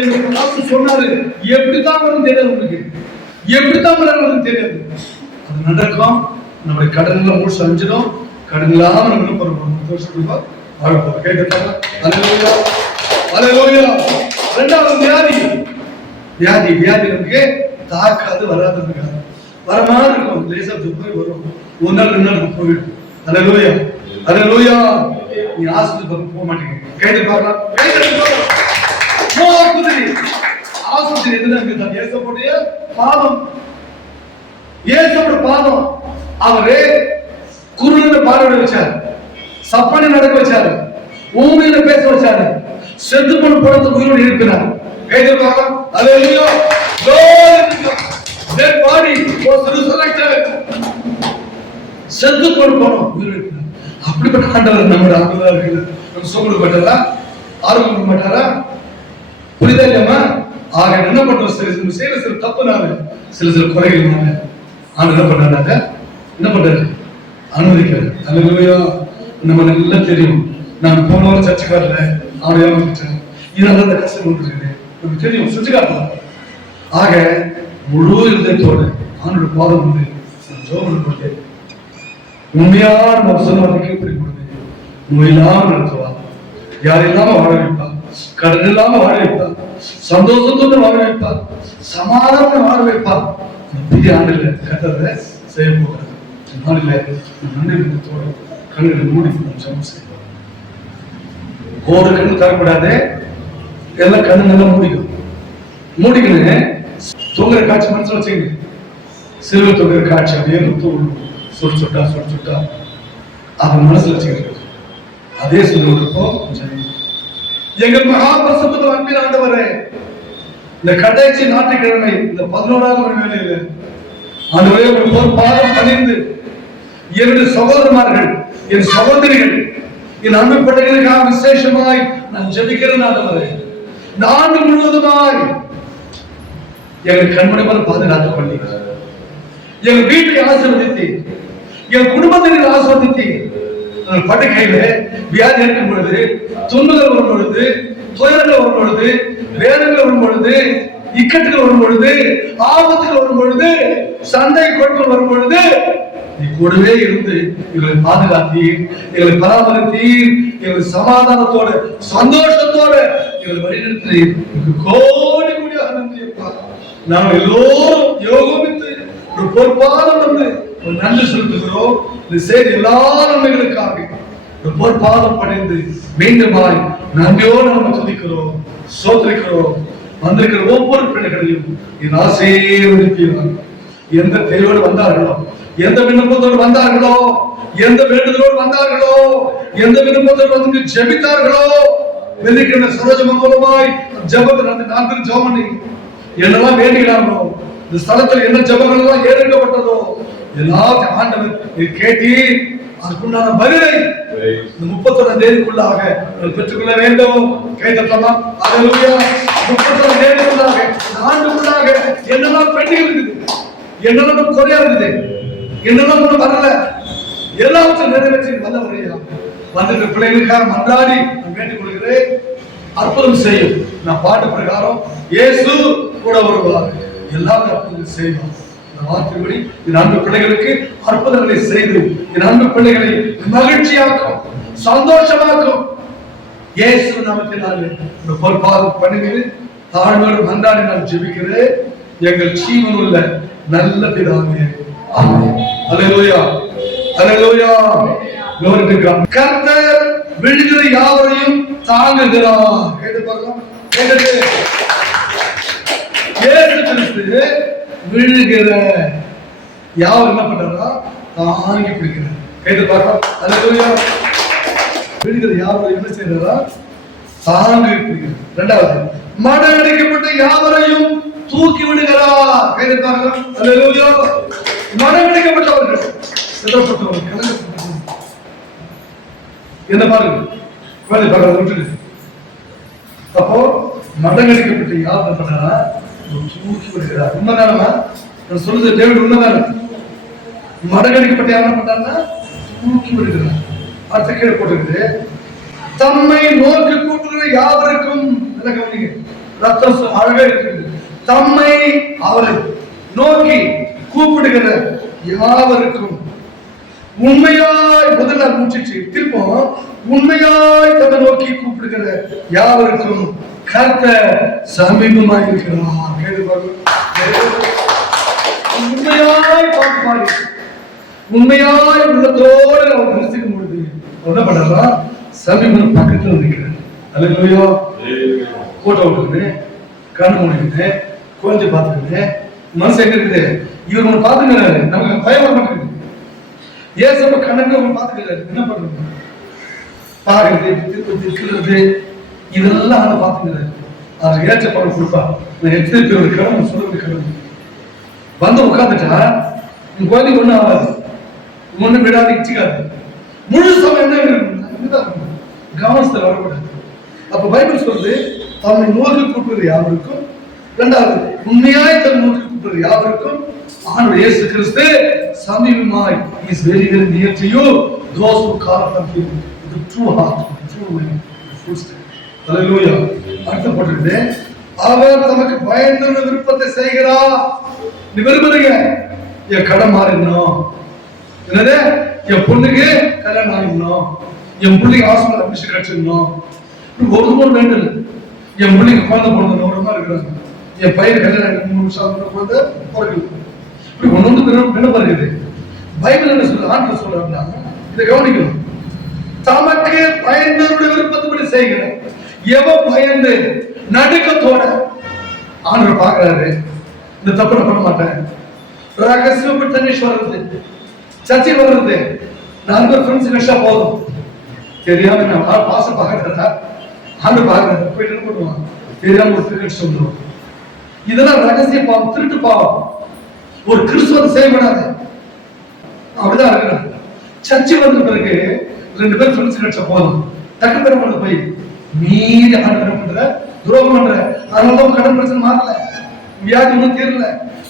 எங்க சொன்னாரு, எப்படித்தான் வரும் தெரியாது உங்களுக்கு, எப்படித்தான் வரும் தெரியாது. அது நடக்கும். நம்முடைய கடன் எல்லாம் மூச்சு அழிஞ்சிடும். கடன் இல்லாம நம்ம போறோம் வாழ்ப்போம். கேட்கத்தாங்க. அல்லேலூயா, அல்லேலூயா. இரண்டாவது வியாதி நமக்கு தாக்காது, வராது, வர மாதிரி இருக்கும். லேசா போய் வரும், ஒரு நாள் 2 நாள் போயிடும். அல்லேலூயா, அல்லேலூயா. நீ ஆஸ்பத்திரி போக மாட்டீங்க. கேட்டு பார்க்கலாம். ஆஸ்பத்திரி எதுனா ஏசப்படைய பாதம், ஏசப்பட பாதம். அவரே குருடனை பார்வை வச்சாரு, சப்பனை நடக்க வச்சாரு, ஊமையில பேச வச்சாரு, செத்து போன படத்தை உயிரோடு இருக்கிறார். கேட்டு பார்க்கலாம். அல்லேலூயா. Their body was resurrected. செத்து போன படம் உயிரோடு இருக்கிறார். அப்படிப்பட்ட ஆண்டவர் நம்முடைய ஆண்டவரா இருக்கிறார். நம்ம சொல்ல மாட்டாரா, ஆரோக்கியம் மாட்டாரா? புரியுதா இல்லையா? ஆக என்ன பண்றோம், சில தப்புனால சில குறைகள் ஆண்டு என்ன பண்றாரு, அனுமதிக்கிறார். அல்லேலூயா. நம்ம நல்லா தெரியும், நான் போன வாரம் சர்ச்சுக்கு வரல, அவனை ஏமாத்திட்டேன், இதனால அந்த கஷ்டம் வந்துருக்கு, நமக்கு தெரியும், செஞ்சு காட்டலாம். ஆக முழு இருதயத்தோடு ஆண்டோட பாதம் வந்து ஜெபம் பண்ணி உண்மையான மனசமாதிக்கு பிடிப்படுது. நோய் இல்லாம நடத்துவா, யார் இல்லாம வாழ வைப்பா, கடன் இல்லாம வாழ வைப்பா, சந்தோஷத்தோடு வாழ வைப்பா, சமாதானம் வாழ வைப்பா. புதிய ஆண்டுல கட்டத்தை செய்ய போகிறது. நாளில் நன்றித்தோடு கண்களை மூடி ஜெபம் செய்வோம். ஒரு கண்ணு தரக்கூடாது, எல்லாம் கண்ணு நல்லா மூடிக்கணும். தூங்குற காட்சி மனசுல வச்சுங்க. சிறுவை தூங்குற காட்சி அப்படியே சுட்டா அதை மனசுல வச்சுக்கிறது. அதே சொல்லுவதற்கும் எங்கள் மகாபரிசுத்த அன்பின் ஆண்டவரே, இந்த கடைசி ஞாயிற்றுக்கிழமை இந்த 11ஆவது மணி வேளையில ஆண்டவரே ஒரு பாதம் பணிந்து என்னுடைய சகோதரமார்கள், என் சகோதரிகள், என் அன்பு பிள்ளைகளுக்காக விசேஷமாய் நான் ஜெபிக்கிறேன். ஆண்டவரே, இந்த ஆண்டு முழுவதுமாய் எங்கள் கண்மணி போல பாதுகாத்து பண்ணீங்க. எங்கள் வீட்டை ஆசீர்வதித்து, என் குடும்பத்தினை ஆசீர்வதித்து, படுக்கையில வியாதி இருக்கும் பொழுது, துன்பங்கள் வரும் பொழுது, துயரங்கள் வரும் பொழுது, வேதங்கள் வரும் பொழுது, இக்கட்டுகள் வரும் பொழுது, ஆபத்துகள் வரும் பொழுது, சண்டை கொடுக்கல் வரும் பொழுது நீ கூடவே இருந்து எங்களை பாதுகாத்தீர், எங்களை பராமரித்தீர், எங்களை சமாதானத்தோடு சந்தோஷத்தோடு எங்களை வழிநடத்தீர். கோடி கோடியாக நன்றி அப்பா. நாம் எல்லோரும் யோகமித்து ஒரு பொற்பாதம் வந்து ஒரு நன்றி செலுத்துகிறோம். இந்த செய்தி எல்லா நன்மைகளுக்காக ஒரு பொற்பாதம் படைந்து மீண்டுமாய் நன்றியோடு நம்ம துதிக்கிறோம், சோதரிக்கிறோம். வந்திருக்கிற ஒவ்வொரு பிள்ளைகளையும் என் ஆசீர்வதிப்பீர்கள். எந்த தேவையோடு வந்தார்களோ, எந்த விண்ணப்பத்தோடு வந்தார்களோ, எந்த வேண்டுதலோடு வந்தார்களோ, எந்த விண்ணப்பத்தோடு வந்து ஜெபித்தார்களோ, வெள்ளிக்கிழமை சரோஜம் மூலமாய் ஜெபத்தில் அந்த 4 ஜெபம் பண்ணி என்னெல்லாம் வேண்டினார்களோ, இந்த ஸ்தலத்தில் என்ன ஜெபங்கள் எல்லாம் ஏற்கப்பட்டதோ எல்லாத்தையும் ஆண்டவர் கேட்டி அதுக்குண்டான பதிலை இந்த 31ஆம் தேதிக்குள்ளாக பெற்றுக்கொள்ள வேண்டும். கேட்கலாமா? அல்லேலூயா. 31ஆம் தேதிக்குள்ளாக ஆண்டுக்குள்ளாக என்னெல்லாம் பெண்டிங் இருக்குது, என்னெல்லாம் குறையா இருக்குது, என்னெல்லாம் ஒண்ணு வரல, எல்லாத்தையும் நிறைவேற்றி வந்தவரையா வந்திருக்க பிள்ளைகளுக்காக மன்றாடி நான் வேண்டிக் கொள்கிறேன். அற்புதம் செய்யும். நான் பாட்டு பிரகாரம் இயேசு கூட வருவார், எல்லாரும் அற்புதம் செய்வார். வார்த்தைப்படி என் அன்பு பிள்ளைகளுக்கு அற்புதங்களை செய்து என் அன்பு பிள்ளைகளை மகிழ்ச்சியாக்கும், சந்தோஷமாக்கும். இயேசு நாமத்தினாலே இந்த பொற்பாதம் பண்ணுகிறது. தாழ்வோடு மன்றாடி நான் ஜெபிக்கிறேன். எங்கள் ஜீவனுள்ள நல்ல பிதாவே, ஆமென். அல்லேலூயா, அல்லேலூயா. glory to God. கர்த்தர் விழுகிற யாவரையும் தாங்குகிறார். கேட்டு பார்க்கலாம். கேட்டு இயேசு கிறிஸ்து விழுகிற யாவர் என்ன பண்றாரா, தாங்கி பிடிக்கிறார். கேட்டு பார்க்கலாம். அல்லேலூயா. விழுகிற யாவரையும் என்ன செய்யறாரா, தாங்கி பிடிக்கிறார். இரண்டாவது, மடங்கடிக்கப்பட்ட யாவரையும் தூக்கி விடுகிறார். கேட்டு பார்க்கலாம். அல்லேலூயா. மடங்கடிக்கப்பட்டவர்கள், சிதறப்பட்டவர்கள், என்ன பாருங்க. அப்போ மடங்கடிக்கப்பட்ட யார் என்ன பண்ணா, தூக்கி விடுகிறார். உண்மைதானமா நான் சொல்றது? டேவிட் உண்மைதானே? மடங்கடிக்கப்பட்ட யார் என்ன பண்ணா, தூக்கி விடுகிறார். அடுத்த கீழே போட்டுருக்குது, தம்மை நோக்கி கூப்பிடுகிற யாவருக்கும், கவனிங்க, ரத்தம் அழகா இருக்குது. தம்மை அவரை நோக்கி கூப்பிடுகிற யாவருக்கும் உண்மையாய் முதல்ல முடிச்சிச்சு. திருப்பம் உண்மையாய் தம்மை நோக்கி கூப்பிடுகிற யாவருக்கும் கர்த்தர் சமீபமாய் இருக்கிறார். உண்மையாய் பாடி உண்மையாய் உள்ளத்தோடு அவர் தரிசிக்கும் பொழுது என்ன பண்றா? சமீபம் பக்கத்துல இருக்கிறார். அல்லேலூயா. போட்டோ விட்டுருந்தேன், கண்ணு முடிக்குது, குழந்தை பார்த்துக்குது, மனசு எங்க இருக்குது? இவர் ஒண்ணு பாத்துக்கிறாரு, நமக்கு பயம் வர மாட்டேங்குது. ஏசப்ப கண்ணங்க ஒண்ணு பாத்துக்கிறாரு, என்ன பண்றது? பாக்குறது, திக்கிறது, இதெல்லாம் அவனை பாத்துக்கிறாரு. அது ஏற்ற படம் கொடுப்பா. நான் எத்தனை பேரோட கடமை சொல்றது கடமை. வந்து உட்காந்துட்டா உன் குழந்தைக்கு ஒண்ணும் ஆகாது, ஒண்ணு விடாது, இச்சிக்காது. முழு சமயம் என்ன கவனத்துல வரக்கூடாது. அப்ப பைபிள் சொல்றது தம்மை நோக்கி கூப்பிடுற யாவருக்கும், இரண்டாவது உண்மையாய் தம்மை நோக்கி கூப்பிடுற யாவருக்கும் ஆண்டவர் இயேசு கிறிஸ்து சமீபமாய் is very very near to you those who call upon him with the true heart, the true mind, the full strength. Hallelujah. அடுத்து போட்டுருது, அவர் தமக்கு பயந்து விருப்பத்தை செய்கிறார். நீ விரும்புறீங்க என் கடன் மாறிடணும், என்னது என் பொண்ணுக்கு கல்யாணம் ஆகிடணும், என் பிள்ளைக்கு ஹாஸ்பிட்டல் அட்மிஷன் கிடைச்சிடணும், ஒரு மூணு வேண்டும், என் பிள்ளைக்கு குழந்தை பிறந்த ஒரு மாதிரி இருக்கிறாங்க, என் பையன் கல்யாணம் 3 வருஷம் குழந்தை பிறகு இப்படி ஒன்று விண்ணப்பம் இருக்குது. பைபிள் என்ன சொல்ற? ஆண்டு சொல்றாங்க, இதை கவனிக்கணும். தமக்கு பயந்தவருடைய விருப்பத்துப்படி செய்கிற எவன் பயந்து நடுக்கத்தோட ஆண்டவர் பாக்குறாரு, இந்த தப்பு நான் பண்ண மாட்டேன், ரகசியப்பட்டு தனிஷ் வர்றது, சர்ச்சை வர்றது, 4 பேர் ஃப்ரெண்ட்ஸ் கஷ்டா போதும், தெரியாம நான் பாசம் பாக்குறதா ஆண்டு பாக்குறேன், போயிட்டு என்ன பண்ணுவான் தெரியாம ஒரு கிரிக்கெட் சொல்லுவோம். இதெல்லாம் ரகசிய பாவம், திருட்டு பாவம். ஒரு கிறிஸ்துவ செய்யப்படாது. அப்படிதான் இருக்கிறான். சர்ச்சை வந்த பிறகு 2 பேர் ஃப்ரெண்ட்ஸ் கிடைச்ச போதும், டக்கு பேர் கொண்டு போய் மீறி ஆண்டு பண்ற, துரோகம் பண்ற. அதனாலதான் கடன் பிரச்சனை மாறல, வியாதி ஒன்றும் தீரல,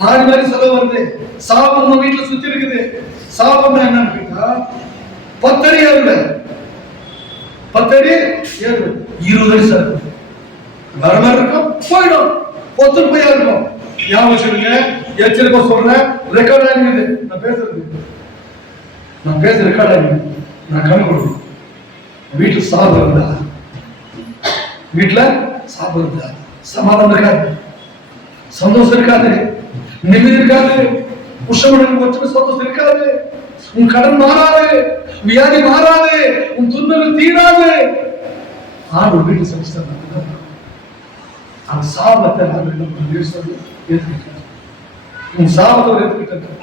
மாறி மாறி செலவு வருது, சாபம் நம்ம வீட்டுல சுத்தி இருக்குது. சாபம் என்னன்னு கேட்டா 10 அடி ஏறுல, 10 அடி ஏறு 20 அடி சார் வர மாதிரி இருக்கும், போயிடும், பொத்து போயா இருக்கும். ஞாபகம் வச்சுருங்க, எச்சரிக்கை சொல்றேன், ரெக்கார்ட் ஆகிடுது. நான் பேச ரெக்கார்ட் ஆகிடுது. நான் கண்ணு கொடுக்கணும். வீட்டுல சாப்பிட இருந்தா, வீட்டுல சாப்பிட இருந்தா சமாதானம் இருக்காது, சந்தோஷம் இருக்காது, நிம்மதி இருக்காது, புஷ்பமணி சந்தோஷம் இருக்காது, உன் கடன் மாறாது, வியாதி மாறாது, உன் துன்பங்கள் தீராது. ஆண்டு வீட்டு சமைச்சாங்க. அந்த சாபத்தை ஏற்றுக்கிட்டார், உன் சாபத்தோடு ஏற்றுக்கிட்டார்,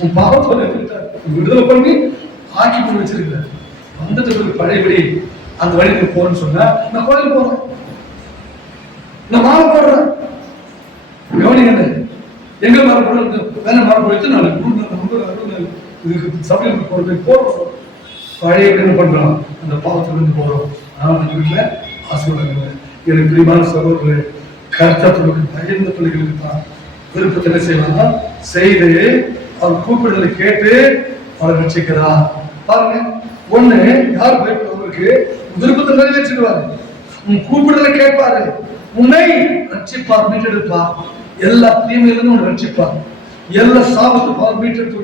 உன் பாவத்தோடு ஏற்றுக்கிட்டார், விடுதலை பண்ணி ஆக்கி கொண்டு வச்சிருக்கிறார். வந்துட்டு பழையபடி அந்த வழிக்கு போறேன்னு சொன்னா, நான் கோயில் போறேன், நான் மாலை போடுறேன். கவனிங்க, எங்க மாலை போடுறது? வேலை மாலை போயிட்டு நான் இதுக்கு சமையல் போறது போறோம். பழைய என்ன பண்றோம்? அந்த பாவத்திலிருந்து போறோம். ஆனால் அந்த வீட்டுல ஆசீர்வாதம். எனக்கு பிரியமான சகோதரர்களே, கர்த்தருக்கு பயந்த பிள்ளைகளுக்கு தான் விருப்பத்தை செய்வாங்க செய்து அவர் கூப்பிடுதலை கேட்டு அவர் ரட்சிக்கிறார். பாருங்க, ஒண்ணு யார் பயப்படுறவருக்கு விருப்பத்தை நிறைவேற்றிடுவாரு, உன் கூப்பிடுதலை கேட்பாரு, உன்னை ரட்சிப்பார், மீட்டெடுப்பார், எல்லா தீமையிலிருந்து உன்னை ரட்சிப்பார், எல்லா சாபத்து மீட்டெடுத்து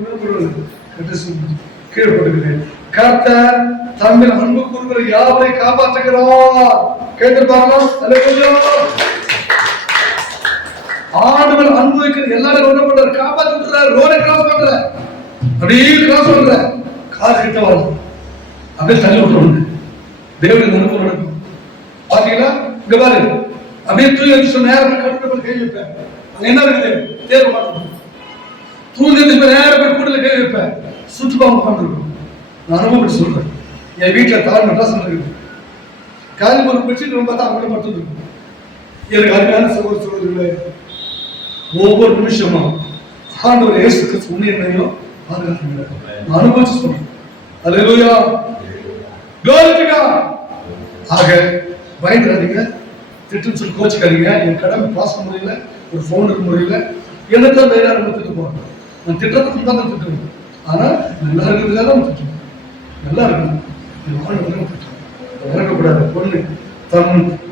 கீழ்படுகிறேன். கர்த்தர் தம்மில் அன்பு கூறுகிற யாவரை காப்பாற்றுகிறார். கேட்டுப்பாங்க, ஆண்டவர் அனுபவிக்கிற எல்லாரும் என்ன பண்றாரு? காப்பாத்தி விட்டுறாரு. ரோடை கிராஸ் பண்ற, அப்படியே கிராஸ் பண்ற, கார் கிட்ட வரணும், அப்படியே தள்ளி விட்டுருவாங்க. தேவனுக்கு அனுபவம் நடக்கும். பாத்தீங்களா? இங்க பாரு, அப்படியே தூக்கி வச்சு நேரம் கட்டுப்பட்டு கை வைப்பேன். அங்க என்ன இருக்குது? தேர்வு மாட்டோம். தூங்கி நேரம் கூடல கை வைப்பேன். சுற்றுப்பாங்க உட்காந்துருக்கும். நான் அனுபவப்பட்டு சொல்றேன். என் வீட்டுல தாய் மெட்ராஸ் இருக்குது, காலையில் ஒரு பெட்ஷீட் ரொம்ப தான் அவங்க மட்டும் இருக்கும். எனக்கு அருமையான சகோதரர்களே, ஒவ்வொரு நிமிஷமும் ஆண்டவர் இயேசு கிறிஸ்து உண்மையையும் பாதுகாத்து நான் அனுபவிச்சு சொல்றேன். அல்லேலூயா, glory to God. ஆக பயந்துடாதீங்க, திட்டம் சொல்லி கோச்சுக்காதீங்க. என் கடமை பாஸ் பண்ண முடியல, ஒரு ஃபோன் இருக்க முடியல, என்னத்தான் வேற திட்டு போறேன். நான் திட்டத்தை தான் திட்டுவேன், ஆனா நல்லா இருக்கிறதுக்காக தான் திட்டுவேன். நல்லா இருக்கணும், இறக்கக்கூடாது. பொண்ணு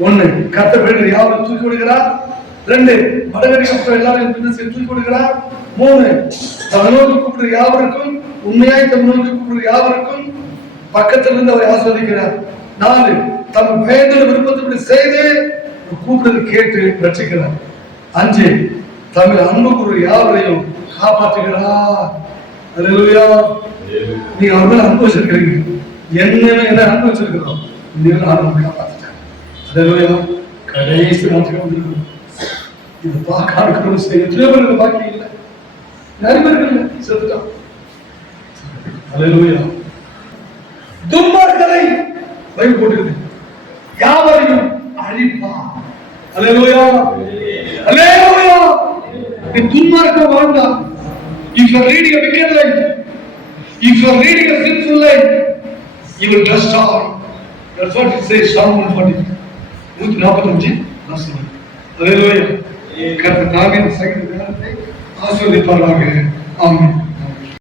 ஒண்ணு கர்த்தர் வேண்டிய யாவரும் தூக்கி விடுகிறார். 2 வடகரிக்கப்பட்ட எல்லாரும் தூக்கி விடுகிறார். 3 தன்னோடு கூப்பிடுற யாவருக்கும் உண்மையாய் தன்னோடு கூப்பிடுற யாவருக்கும் பக்கத்துல இருந்து அவரை ஆஸ்வதிக்கிறார். 4 தம் வேண்டிய விருப்பத்தை செய்து கூப்பிடுறது கேட்டு ரட்சிக்கிறார். 5 தமிழ் அன்பு கூறுற யாவரையும் காப்பாற்றுகிறார். அல்லேலூயா. நீங்க அவர்கள் அன்பு வச்சிருக்கிறீங்க, என்ன அன்பு வச்சிருக்கிறோம், காப்பாற்றிட்டாங்க. அல்லேலூயா. கடைசி நாட்கள் வந்திருக்கிறோம். இது பார்க்க எத்தனையோ பேருக்கு பாக்கி இல்லை, நிறைய பேருக்கு செத்துட்டான். அல்லேலூயா. துன்மார்க்கரை பைபிள் போட்டுக்குது, யாவரையும் அழிப்பார். அல்லேலூயா. அல்லேலூயா. நீ துன்மார்க்கம் வாழ்ந்தா, if you are leading a wicked life, if you are leading a sinful life, you will destroy. That's what it says, Psalm 140. 145 வசனம். அல்லேலூயா. கர்த்தர் தாவீது சங்கீத காலத்தை ஆசீர்வதிப்பாராக. ஆமென்.